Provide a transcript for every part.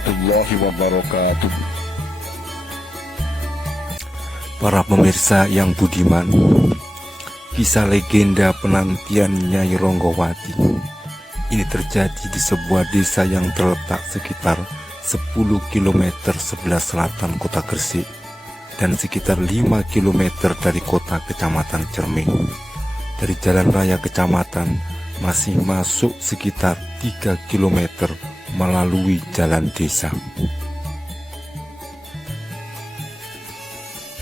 warahmatullahi wabarakatuh. Para pemirsa yang budiman, kisah legenda penantian Nyai Ronggowati ini terjadi di sebuah desa yang terletak sekitar 10 km sebelah selatan kota Gresik dan sekitar 5 km dari kota Kecamatan Cerming. Dari jalan raya kecamatan masih masuk sekitar 3 km melalui jalan desa.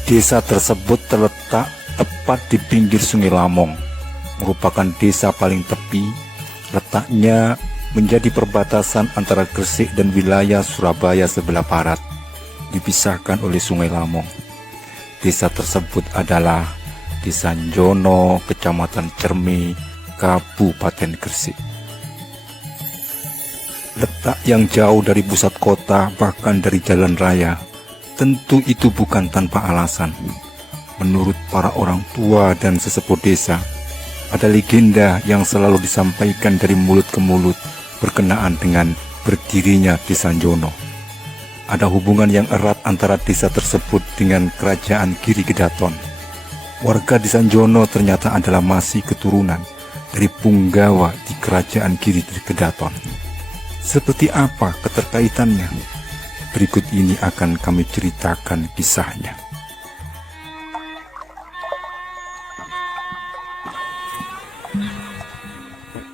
Desa tersebut terletak tepat di pinggir Sungai Lamong, merupakan desa paling tepi, letaknya menjadi perbatasan antara Gresik dan wilayah Surabaya sebelah barat, dipisahkan oleh Sungai Lamong. Desa tersebut adalah Desa Njono, Kecamatan Cermi, Kabupaten Gresik. Letak yang jauh dari pusat kota, bahkan dari jalan raya, tentu itu bukan tanpa alasan. Menurut para orang tua dan sesepuh desa, ada legenda yang selalu disampaikan dari mulut ke mulut berkenaan dengan berdirinya Desa Njono. Ada hubungan yang erat antara desa tersebut dengan kerajaan Giri Kedaton. Warga Desa Njono ternyata adalah masih keturunan dari Punggawa di kerajaan Giri Kedaton. Seperti apa keterkaitannya? Berikut ini akan kami ceritakan kisahnya.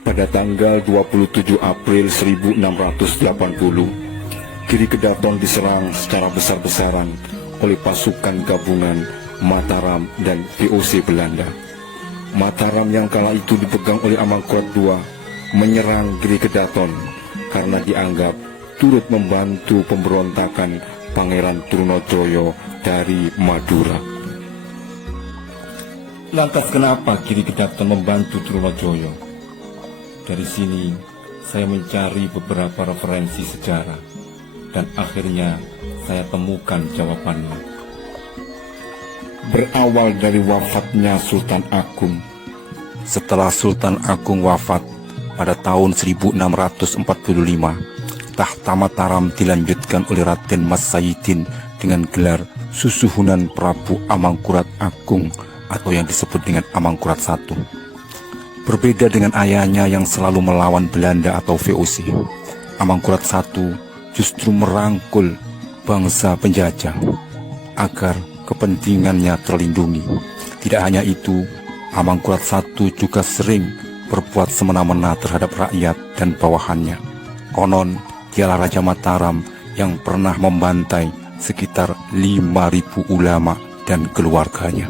Pada tanggal 27 April 1680, Giri Kedaton diserang secara besar-besaran oleh pasukan gabungan Mataram dan VOC Belanda. Mataram yang kala itu dipegang oleh Amangkurat II menyerang Giri Kedaton karena dianggap turut membantu pemberontakan Pangeran Trunojoyo dari Madura. Lantas kenapa Giri Kedaton membantu Trunojoyo? Dari sini saya mencari beberapa referensi sejarah dan akhirnya saya temukan jawabannya. Berawal dari wafatnya Sultan Agung. Setelah Sultan Agung wafat pada tahun 1645, tahta Mataram dilanjutkan oleh Raden Mas Sayyidin dengan gelar Susuhunan Prabu Amangkurat Agung atau yang disebut dengan Amangkurat I. Berbeda dengan ayahnya yang selalu melawan Belanda atau VOC, Amangkurat I justru merangkul bangsa penjajah agar kepentingannya terlindungi. Tidak hanya itu, Amangkurat I juga sering berbuat semena-mena terhadap rakyat dan bawahannya. Konon, dialah Raja Mataram yang pernah membantai sekitar 5.000 ulama dan keluarganya.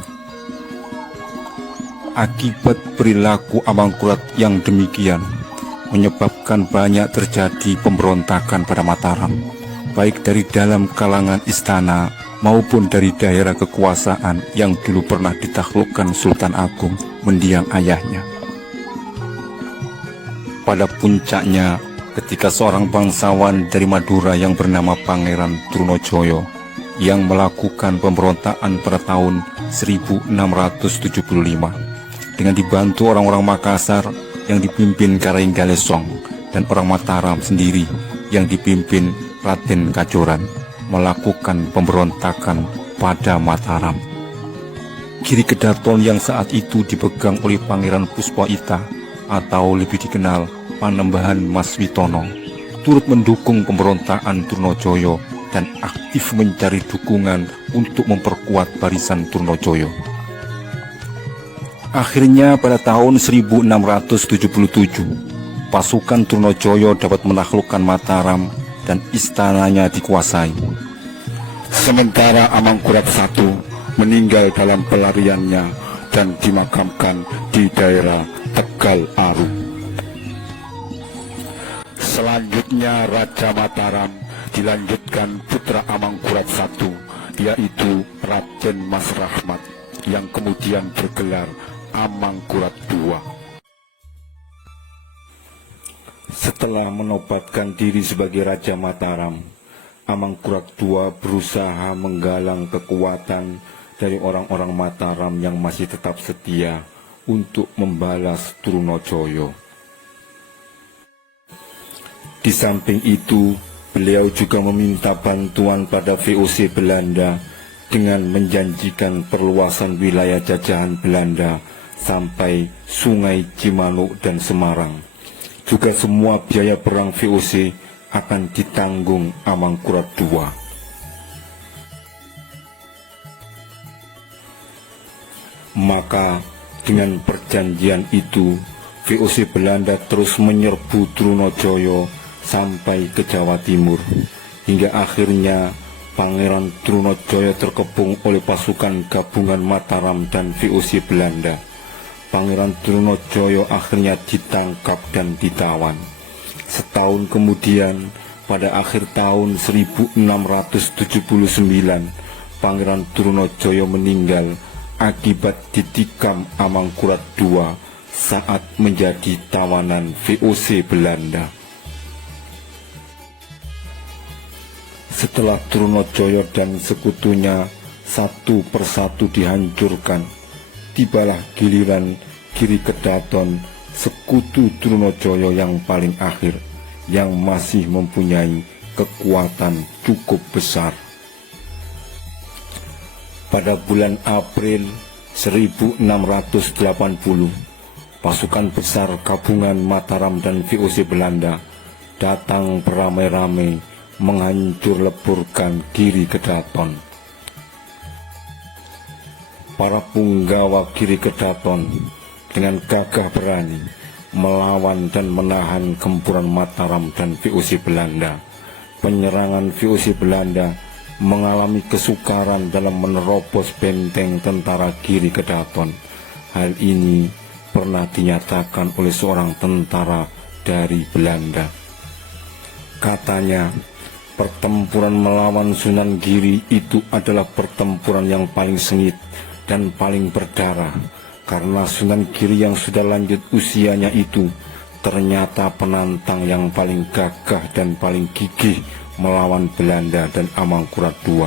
Akibat perilaku Amangkurat yang demikian, menyebabkan banyak terjadi pemberontakan pada Mataram, baik dari dalam kalangan istana maupun dari daerah kekuasaan yang dulu pernah ditaklukkan Sultan Agung mendiang ayahnya. Pada puncaknya, ketika seorang bangsawan dari Madura yang bernama Pangeran Trunojoyo yang melakukan pemberontakan pada tahun 1675 dengan dibantu orang-orang Makassar yang dipimpin Karainggalesong dan orang Mataram sendiri yang dipimpin Raden Kajoran melakukan pemberontakan pada Mataram. Giri Kedaton yang saat itu dipegang oleh Pangeran Puspaita atau lebih dikenal Panembahan Mas Witono turut mendukung pemberontakan Trunojoyo dan aktif mencari dukungan untuk memperkuat barisan Trunojoyo. Akhirnya pada tahun 1677, pasukan Trunojoyo dapat menaklukkan Mataram dan istananya dikuasai. Sementara Amangkurat I meninggal dalam pelariannya dan dimakamkan di daerah Tegal Aru. Selanjutnya Raja Mataram dilanjutkan putra Amangkurat I, yaitu Raden Mas Rahmat yang kemudian bergelar Amangkurat II. Setelah menobatkan diri sebagai Raja Mataram, Amangkurat II berusaha menggalang kekuatan dari orang-orang Mataram yang masih tetap setia untuk membalas Trunojoyo. Di samping itu, Beliau juga meminta bantuan pada VOC Belanda dengan menjanjikan perluasan wilayah jajahan Belanda sampai Sungai Cimanuk dan Semarang. Juga semua biaya perang VOC akan ditanggung Amangkurat II. Maka dengan perjanjian itu, VOC Belanda terus menyerbu Trunojoyo sampai ke Jawa Timur, hingga akhirnya Pangeran Trunojoyo terkepung oleh pasukan gabungan Mataram dan VOC Belanda. Pangeran Trunojoyo akhirnya ditangkap dan ditawan. Setahun kemudian, pada akhir tahun 1679, Pangeran Trunojoyo meninggal akibat ditikam Amangkurat II saat menjadi tawanan VOC Belanda. Setelah Trunojoyo dan sekutunya satu persatu dihancurkan, tibalah giliran Giri Kedaton, sekutu Trunojoyo yang paling akhir, yang masih mempunyai kekuatan cukup besar. Pada bulan April 1680, pasukan besar gabungan Mataram dan VOC Belanda datang beramai-ramai menghancur leburkan Giri Kedaton. Para punggawa Giri Kedaton dengan gagah berani melawan dan menahan gempuran Mataram dan VOC Belanda. Penyerangan VOC Belanda mengalami kesukaran dalam menerobos benteng tentara Giri Kedaton. Hal ini pernah dinyatakan oleh seorang tentara dari Belanda. Katanya, pertempuran melawan Sunan Giri itu adalah pertempuran yang paling sengit dan paling berdarah, karena Sunan Giri yang sudah lanjut usianya itu ternyata penantang yang paling gagah dan paling gigih melawan Belanda dan Amangkurat II.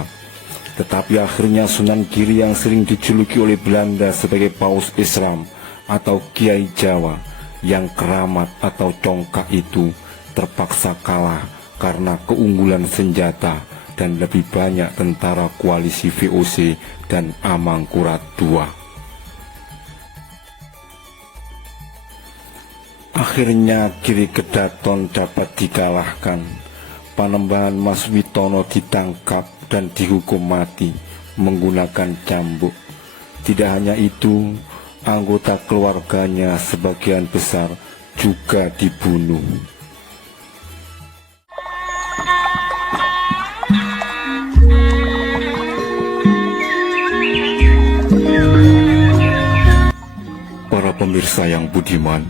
Tetapi akhirnya Sunan Giri yang sering dijuluki oleh Belanda sebagai Paus Islam atau Kiai Jawa yang keramat atau congkak itu terpaksa kalah karena keunggulan senjata dan lebih banyak tentara koalisi VOC dan Amangkurat II. Akhirnya Giri Kedaton dapat dikalahkan. Panembahan Mas Witono ditangkap dan dihukum mati menggunakan cambuk. Tidak hanya itu, anggota keluarganya sebagian besar juga dibunuh. Para pemirsa yang budiman,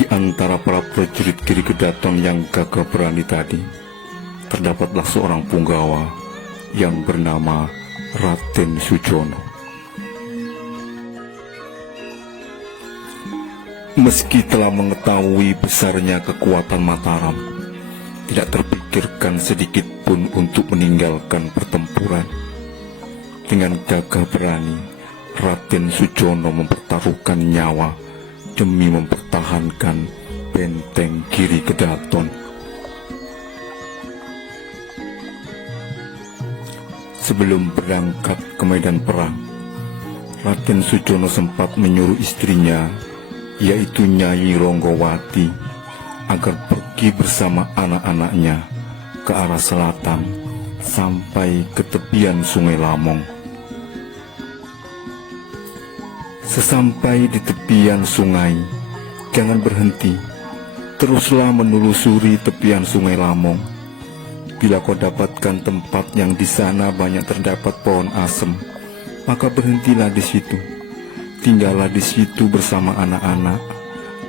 di antara para prajurit Giri Kedaton yang gagah berani tadi, terdapatlah seorang punggawa yang bernama Raden Sujono. Meski telah mengetahui besarnya kekuatan Mataram, tidak terpikirkan sedikit pun untuk meninggalkan pertempuran. Dengan gagah berani, Raden Sujono mempertaruhkan nyawa demi mempertahankan benteng Giri Kedaton. Sebelum berangkat ke medan perang, Raden Sujono sempat menyuruh istrinya, yaitu Nyai Ronggowati, agar pergi bersama anak-anaknya ke arah selatan sampai ke tepian Sungai Lamong. Sesampai di tepian sungai, jangan berhenti, teruslah menelusuri tepian Sungai Lamong. Bila kau dapatkan tempat yang di sana banyak terdapat pohon asem, maka berhentilah di situ. Tinggallah di situ bersama anak-anak.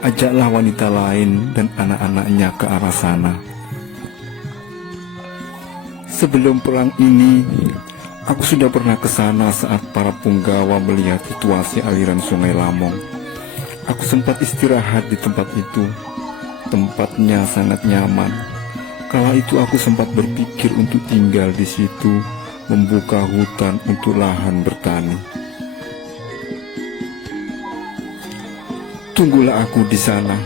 Ajaklah wanita lain dan anak-anaknya ke arah sana. Sebelum perang ini, aku sudah pernah ke sana saat para punggawa melihat situasi aliran Sungai Lamong. Aku sempat istirahat di tempat itu. Tempatnya sangat nyaman. Kala itu aku sempat berpikir untuk tinggal di situ, membuka hutan untuk lahan bertani. Tunggulah aku di sana.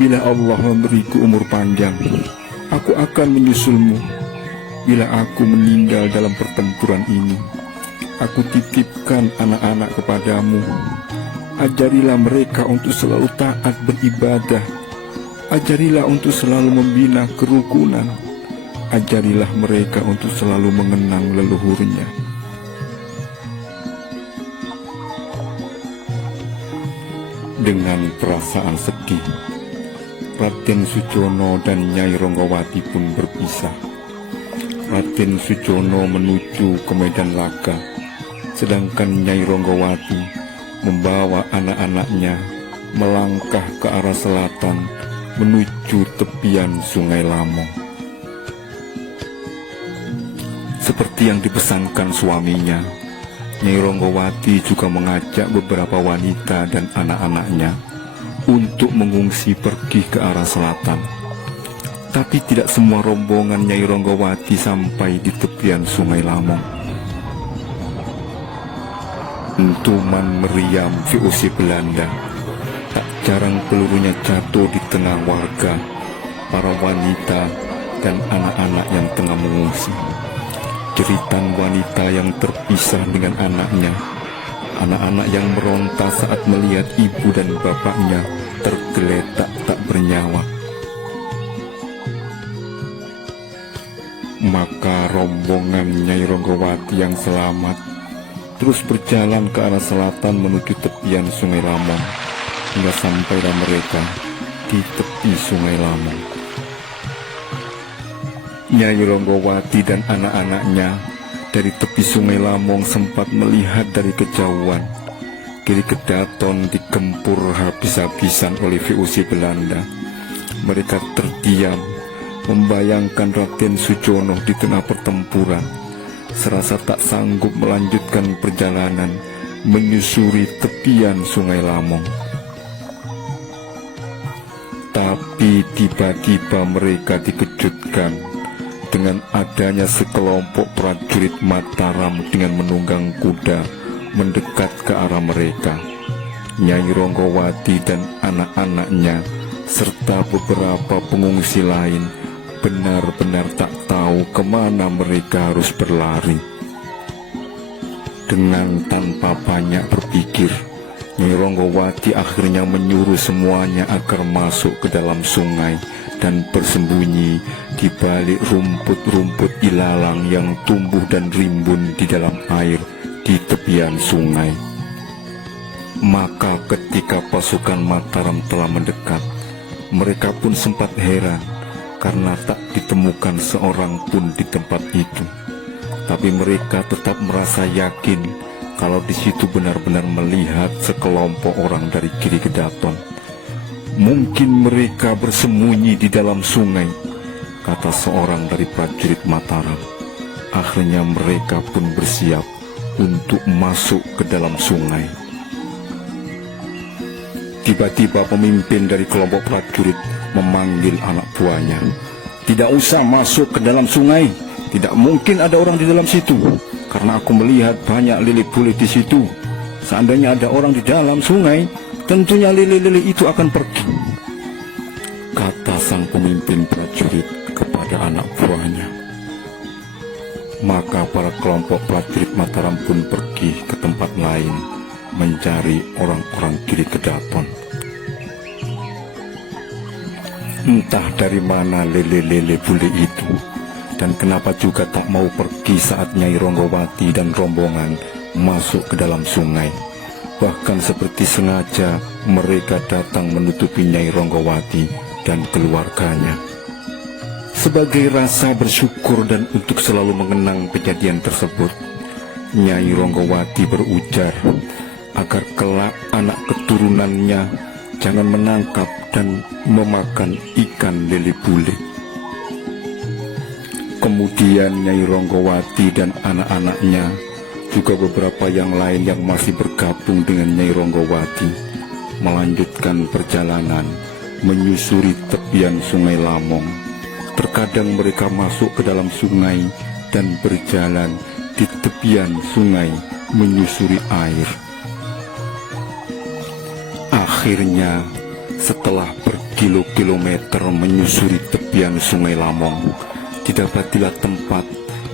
Bila Allah memberiku umur panjang, Aku akan menyusulmu. Bila aku meninggal dalam pertempuran ini, aku titipkan anak-anak kepadamu. Ajarilah mereka untuk selalu taat beribadah. Ajarilah untuk selalu membina kerukunan. Ajarilah mereka untuk selalu mengenang leluhurnya. Dengan perasaan sedih, Raden Sujono dan Nyai Ronggowati pun berpisah. Raden Sujono menuju ke medan laga, sedangkan Nyai Ronggowati membawa anak-anaknya melangkah ke arah selatan menuju tepian Sungai Lamong. Seperti yang dipesankan suaminya, Nyai Ronggowati juga mengajak beberapa wanita dan anak-anaknya untuk mengungsi pergi ke arah selatan. Tapi tidak semua rombongan Nyai Ronggowati sampai di tepian Sungai Lamong. Dentuman meriam VOC Belanda, tak jarang pelurunya jatuh di tengah warga, para wanita dan anak-anak yang tengah mengungsi. Jeritan wanita yang terpisah dengan anaknya, anak-anak yang meronta saat melihat ibu dan bapaknya tergeletak tak bernyawa. Maka rombongan Nyai Ronggowati yang selamat terus berjalan ke arah selatan menuju tepian Sungai Lamong, hingga sampailah mereka di tepi Sungai Lamong. Nyai Ronggowati dan anak-anaknya dari tepi Sungai Lamong sempat melihat dari kejauhan Giri Kedaton digempur habis-habisan oleh VOC Belanda. Mereka terdiam membayangkan Raden Sujono di tengah pertempuran, serasa tak sanggup melanjutkan perjalanan menyusuri tepian Sungai Lamong. Tapi tiba-tiba mereka dikejutkan dengan adanya sekelompok prajurit Mataram dengan menunggang kuda mendekat ke arah mereka. Nyai Ronggowati dan anak-anaknya serta beberapa pengungsi lain benar-benar tak tahu kemana mereka harus berlari. Dengan tanpa banyak berpikir, Nyai Ronggowati akhirnya menyuruh semuanya agar masuk ke dalam sungai dan bersembunyi di balik rumput-rumput ilalang yang tumbuh dan rimbun di dalam air di tepian sungai. Maka ketika pasukan Mataram telah mendekat, mereka pun sempat heran karena tak ditemukan seorang pun di tempat itu. Tapi mereka tetap merasa yakin kalau di situ benar-benar melihat sekelompok orang dari Giri Kedaton. Mungkin mereka bersembunyi di dalam sungai, kata seorang dari prajurit Mataram. Akhirnya mereka pun bersiap untuk masuk ke dalam sungai. Tiba-tiba pemimpin dari kelompok prajurit memanggil anak buahnya. Tidak usah masuk ke dalam sungai, tidak mungkin ada orang di dalam situ, karena aku melihat banyak lili bule di situ. Seandainya ada orang di dalam sungai, tentunya lili-lili itu akan pergi, kata sang pemimpin prajurit kepada anak buahnya. Maka para kelompok prajurit Mataram pun pergi ke tempat lain mencari orang-orang Giri Kedaton. Entah dari mana lele-lele bule itu, dan kenapa juga tak mau pergi saat Nyai Ronggowati dan rombongan masuk ke dalam sungai. Bahkan seperti sengaja mereka datang menutupi Nyai Ronggowati dan keluarganya. Sebagai rasa bersyukur dan untuk selalu mengenang kejadian tersebut, Nyai Ronggowati berujar agar kelak anak keturunannya jangan menangkap dan memakan ikan lele bule. Kemudian Nyai Ronggowati dan anak-anaknya, juga beberapa yang lain yang masih bergabung dengan Nyai Ronggowati, melanjutkan perjalanan menyusuri tepian Sungai Lamong. Terkadang mereka masuk ke dalam sungai dan berjalan di tepian sungai menyusuri air. Akhirnya Setelah berkilo-kilometer menyusuri tepian Sungai Lamong, didapatilah tempat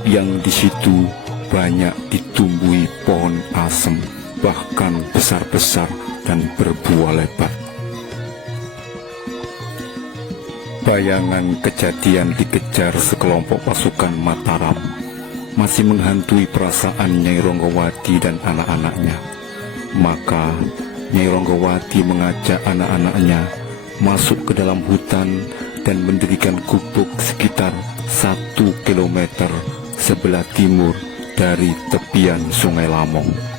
yang di situ banyak ditumbuhi pohon asem, bahkan besar-besar dan berbuah lebat. Bayangan kejadian dikejar sekelompok pasukan Mataram masih menghantui perasaan Nyai Ronggowati dan anak-anaknya. Maka Nyai Ronggowati mengajak anak-anaknya masuk ke dalam hutan dan mendirikan gubuk sekitar 1 kilometer sebelah timur dari tepian Sungai Lamong.